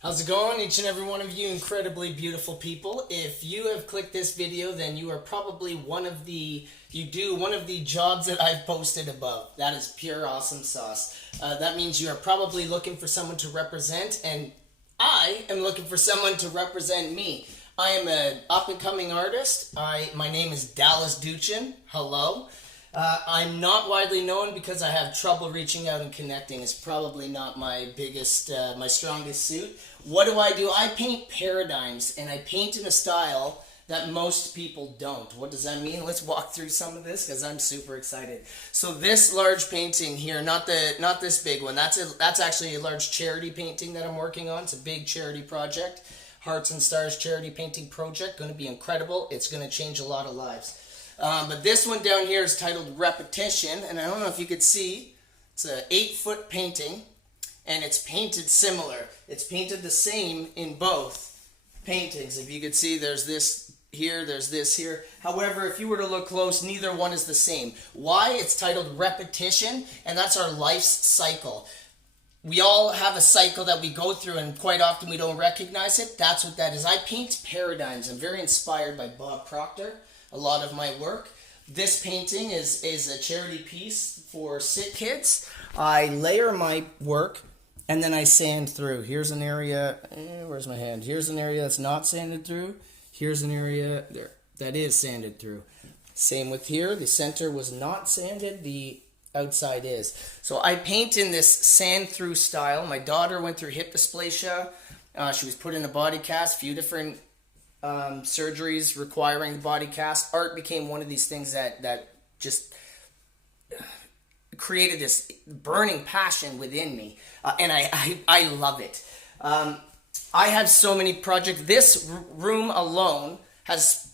How's it going, each and every one of you incredibly beautiful people? If you have clicked this video, then you are probably you do one of the jobs that I've posted above. That is pure awesome sauce. That means you are probably looking for someone to represent, and I am looking for someone to represent me. I am an up-and-coming artist. My name is Dallas Duchin. Hello. I'm not widely known because I have trouble reaching out and connecting. It's probably not my my strongest suit. What do? I paint paradigms, and I paint in a style that most people don't. What does that mean? Let's walk through some of this because I'm super excited. So this large painting here, not this big one. That's actually a large charity painting that I'm working on. It's a big charity project. Hearts and Stars charity painting project. Going to be incredible. It's going to change a lot of lives. But this one down here is titled Repetition, and I don't know if you could see, it's an 8-foot painting, and it's painted similar. It's painted the same in both paintings. If you could see, there's this here, there's this here. However, if you were to look close, neither one is the same. Why? It's titled Repetition, and that's our life's cycle. We all have a cycle that we go through, and quite often we don't recognize it. That's what that is. I paint paradigms. I'm very inspired by Bob Proctor. A lot of my work. This painting is a charity piece for sick kids. I layer my work and then I sand through. Here's an area, where's my hand? Here's an area that's not sanded through. Here's an area there that is sanded through. Same with here. The center was not sanded. The outside is. So I paint in this sand through style. My daughter went through hip dysplasia. She was put in a body cast, a few different surgeries requiring the body cast. Art became one of these things that just created this burning passion within me, and I love it. I have so many projects. This room alone has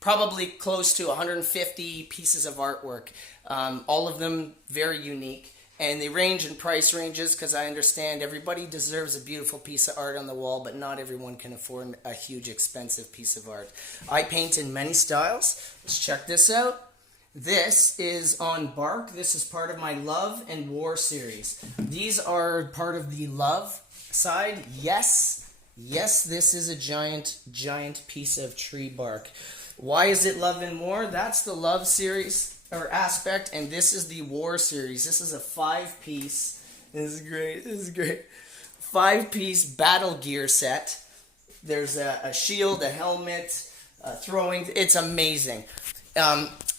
probably close to 150 pieces of artwork, all of them very unique. And they range in price ranges because I understand everybody deserves a beautiful piece of art on the wall, but not everyone can afford a huge expensive piece of art. I paint in many styles. Let's check this out. This is on bark. This is part of my Love and War series. These are part of the love side. Yes, this is a giant piece of tree bark. Why is it Love and War? That's the love series or aspect, and this is the war series. This is a 5-piece. This is great. 5-piece battle gear set. There's a shield, a helmet, throwing. It's amazing.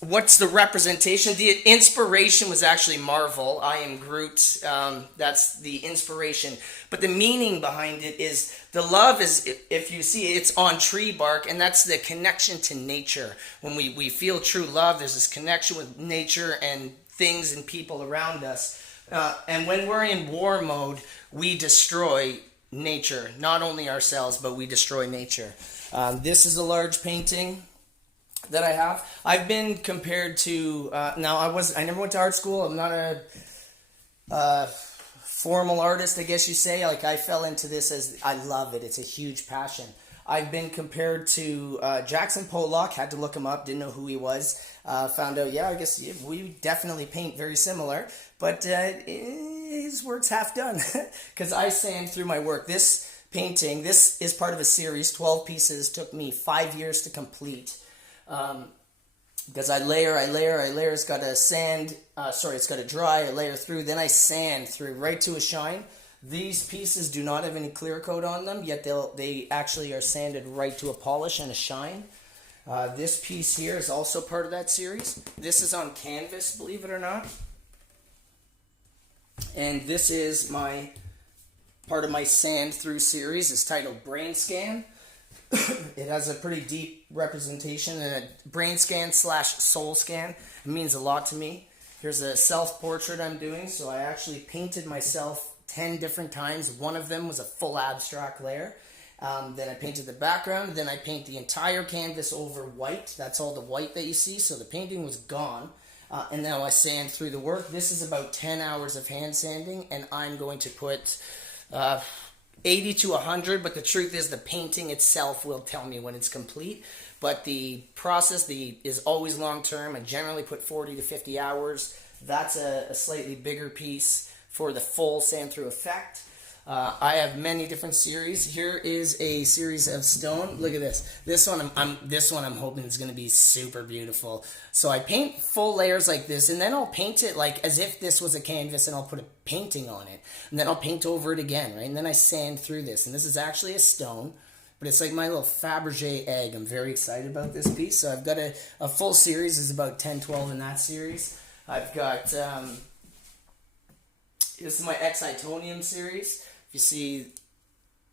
What's the representation? The inspiration was actually Marvel. I am Groot. That's the inspiration. But the meaning behind it is the love is, if you see, it's on tree bark, and that's the connection to nature. When we feel true love, there's this connection with nature and things and people around us. And when we're in war mode, we destroy nature. Not only ourselves, but we destroy nature. This is a large painting that I have. I've been compared to I never went to art school. I'm not a formal artist, I guess you say. Like, I fell into this as I love it. It's a huge passion. I've been compared to Jackson Pollock. Had to look him up. Didn't know who he was. Found out, I guess we definitely paint very similar. But his work's half done because I sand through my work. This painting, this is part of a series, 12 pieces. Took me 5 years to complete. Because I layer, it's got to sand, it's got to dry, I layer through, then I sand through right to a shine. These pieces do not have any clear coat on them, yet they actually are sanded right to a polish and a shine. This piece here is also part of that series. This is on canvas, believe it or not. And this is part of my sand through series. It's titled Brain Scan. It has a pretty deep representation, and a brain scan / soul scan. It means a lot to me. Here's a self-portrait I'm doing. So I actually painted myself 10 different times. One of them was a full abstract layer. Then I painted the background. Then I paint the entire canvas over white. That's all the white that you see. So the painting was gone. And now I sand through the work. This is about 10 hours of hand sanding, and I'm going to put 80 to 100, but the truth is the painting itself will tell me when it's complete. But the process is always long term. I generally put 40 to 50 hours. That's a slightly bigger piece for the full sand through effect. I have many different series. Here is a series of stone. Look at this. This one I'm hoping is going to be super beautiful. So I paint full layers like this, and then I'll paint it like as if this was a canvas, and I'll put a painting on it, and then I'll paint over it again, right? And then I sand through this, and this is actually a stone, but it's like my little Fabergé egg. I'm very excited about this piece. So I've got a full series. There's about 10, 12 in that series. I've got this is my Excitonium series. If you see,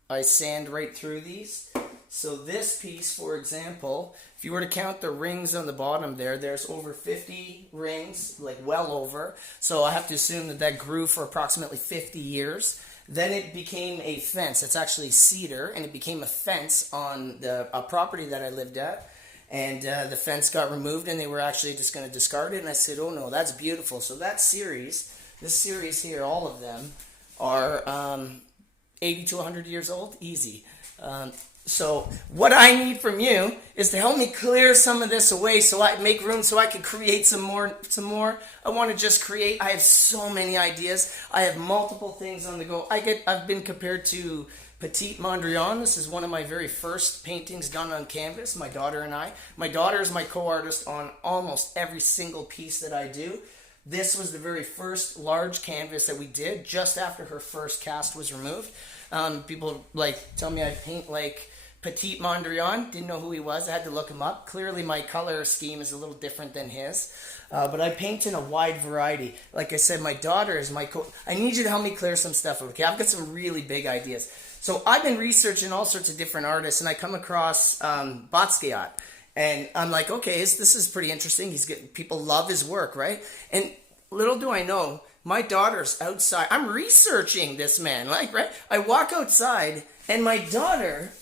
I sand right through these. So this piece, for example, if you were to count the rings on the bottom there, there's over 50 rings, like well over. So I have to assume that that grew for approximately 50 years. Then it became a fence. It's actually cedar, and it became a fence on a property that I lived at. And the fence got removed, and they were actually just going to discard it. And I said, oh no, that's beautiful. So that series, this series here, all of them, are 80 to 100 years old, easy. So what I need from you is to help me clear some of this away, so I make room so I can create some more. I want to just create. I have so many ideas. I have multiple things on the go. I've been compared to Petit Mondrian. This is one of my very first paintings done on canvas, my daughter and I. My daughter is my co-artist on almost every single piece that I do. This was the very first large canvas that we did just after her first cast was removed. People tell me I paint like Petit Mondrian. Didn't know who he was. I had to look him up. Clearly my color scheme is a little different than his. But I paint in a wide variety. Like I said, my daughter is my I need you to help me clear some stuff. Okay, I've got some really big ideas. So I've been researching all sorts of different artists, and I come across Basquiat. And I'm like, okay, this is pretty interesting. People love his work, right? And little do I know, my daughter's outside. I'm researching this man, right? I walk outside, and my daughter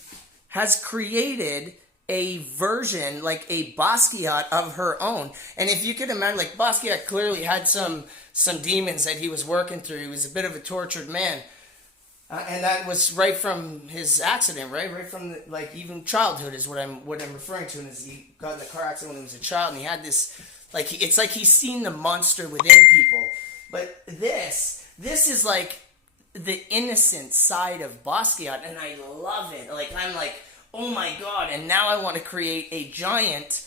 has created a version, like a Basquiat of her own. And if you could imagine, like Basquiat clearly had some demons that he was working through. He was a bit of a tortured man. And that was right from his accident, right from even childhood is what I'm referring to. And he got in the car accident when he was a child, and he had this, it's like he's seen the monster within people. But this is like the innocent side of Basquiat, and I love it. I'm like, oh my god! And now I want to create a giant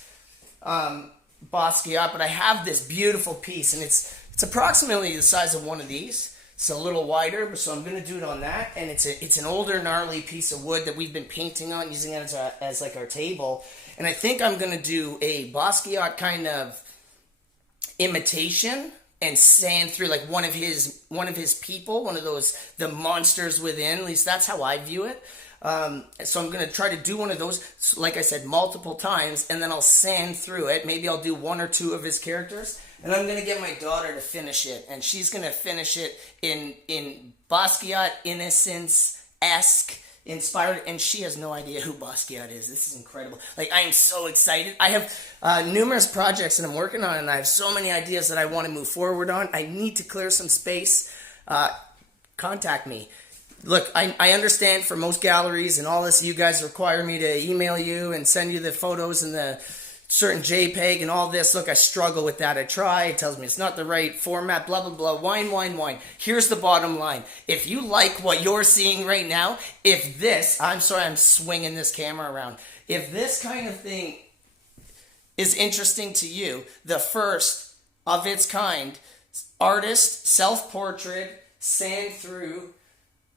Basquiat, but I have this beautiful piece, and it's approximately the size of one of these. It's a little wider, so I'm going to do it on that. And it's an older, gnarly piece of wood that we've been painting on, using it as like our table. And I think I'm going to do a Basquiat kind of imitation and sand through like one of his people, one of the monsters within. At least that's how I view it. So I'm going to try to do one of those, like I said, multiple times, and then I'll sand through it. Maybe I'll do one or two of his characters. And I'm going to get my daughter to finish it. And she's going to finish it in Basquiat Innocence-esque inspired. And she has no idea who Basquiat is. This is incredible. I am so excited. I have numerous projects that I'm working on. And I have so many ideas that I want to move forward on. I need to clear some space. Contact me. Look, I understand for most galleries and all this, you guys require me to email you and send you the photos and the certain JPEG and all this. Look, I struggle with that. I try. It tells me it's not the right format, blah, blah, blah. Wine. Here's the bottom line. If you like what you're seeing right now, I'm sorry, I'm swinging this camera around. If this kind of thing is interesting to you, the first of its kind, artist, self-portrait, sand through,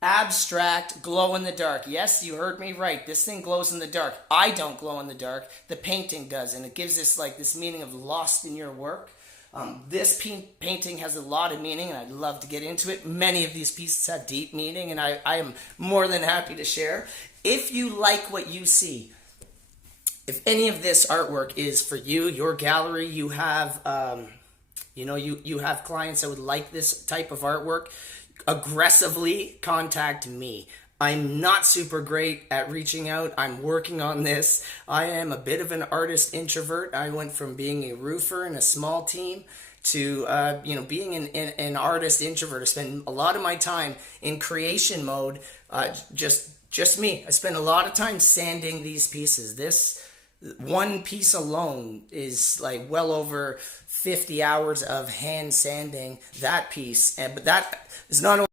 abstract, glow in the dark. Yes, you heard me right. This thing glows in the dark. I don't glow in the dark. The painting does, and it gives this meaning of lost in your work. This painting has a lot of meaning, and I'd love to get into it. Many of these pieces have deep meaning, and I am more than happy to share. If you like what you see, if any of this artwork is for you, your gallery, you have you have clients that would like this type of artwork, aggressively contact me. I'm not super great at reaching out. I'm working on this. I am a bit of an artist introvert. I went from being a roofer in a small team to being an artist introvert. I spend a lot of my time in creation mode. Just me. I spend a lot of time sanding these pieces. This one piece alone is well over 50 hours of hand sanding that piece. But that is not